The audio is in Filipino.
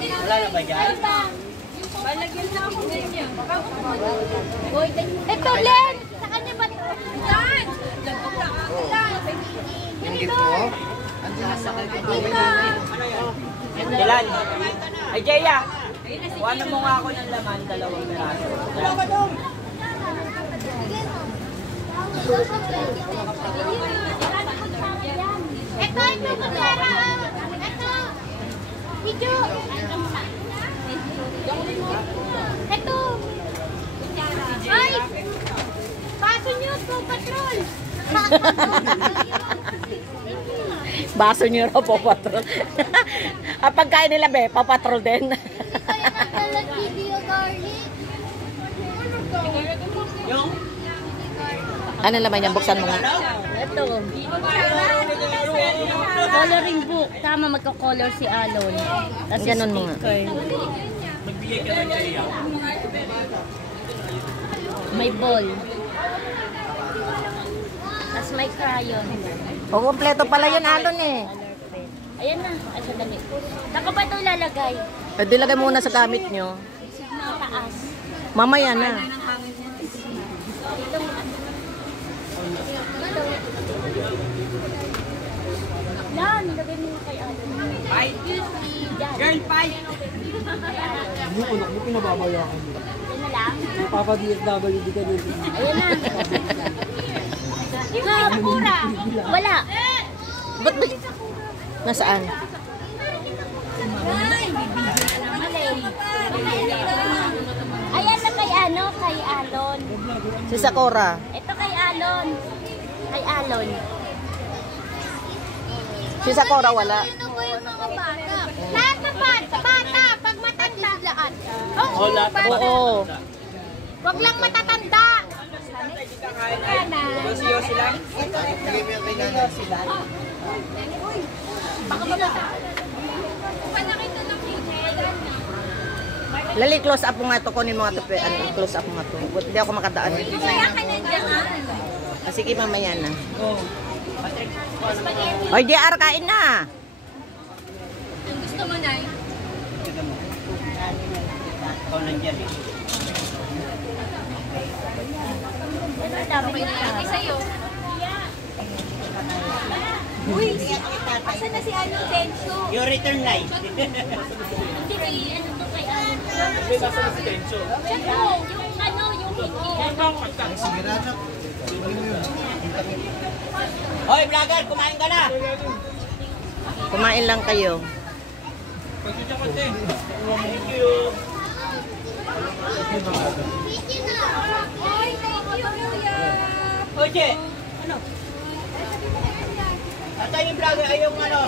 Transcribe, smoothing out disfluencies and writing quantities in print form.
Wala na ba dyan? Balagyan na ako ninyo. Ito, Len! Sa kanya ba ito? Yan! Yung gift mo? Andiyan sa Ilan? Ay, Jeya! Kuha mo nga ako ng laman, 2 piraso. Ito, kutsara. Ito. Video. Ito. Ay! Baso nyo, Paw Patrol. Baso niyo raw, Paw Patrol. Pagkain nila, be, Paw Patrol din. Kaya nagkalat video, garlic. Yung? Ano naman yan? Buksan mo nga. Ito. Coloring book. Tama, magka-color si Alon. Tapos Ganon mo nga. Magbigay ka ng Jeya. may ball. Tapos may crayon. O, kompleto pala yun, Alon eh. Ayan na. Ay, sadali. Saan ko ba ito ilalagay? Pwede lagay muna sa gamit nyo. Sa taas. Mamaya na. Lan, lagay mo kay Alon. Fight! Girl, fight! Hindi ko naku, pinababayakan mo. Yan na lang. Papa-DSWD ka din. Ayan na. Yung sakura. Wala. Ba't ba? Nasaan? Ayan na kay ano, kay Alon. Si Sakura. Ito kay Alon. Kay Alon. Si Sakura wala. Ano ba yung mga bata? Lahat na bata, pag matanda. Lahat. Oo, lahat na bata. Oo. Wag lang matatanda. Siyo sila? Bigay mo yung kay nanay. Lali, close up mo nga ito. Kunin mo nga ito. Close up mo nga ito. Hindi ako makadaan. Sige, mamaya na. Oy, JR, kain na. Gusto mo, Nay? Ikaw nandiyan eh. Ay, sa'yo. Uy, asan na si ano, Tenso? Your return light. Hindi kay ano to kay Alon. Siyempre, Yung ano, yung hindi. Sige na, anak. Bigay mo yun. Hoy, vlogger, kumain ka na! Kumain lang kayo. Thank you! Ay, thank you, Kuya. Oye! Ano? Ata yung vlogger, ay yung ano?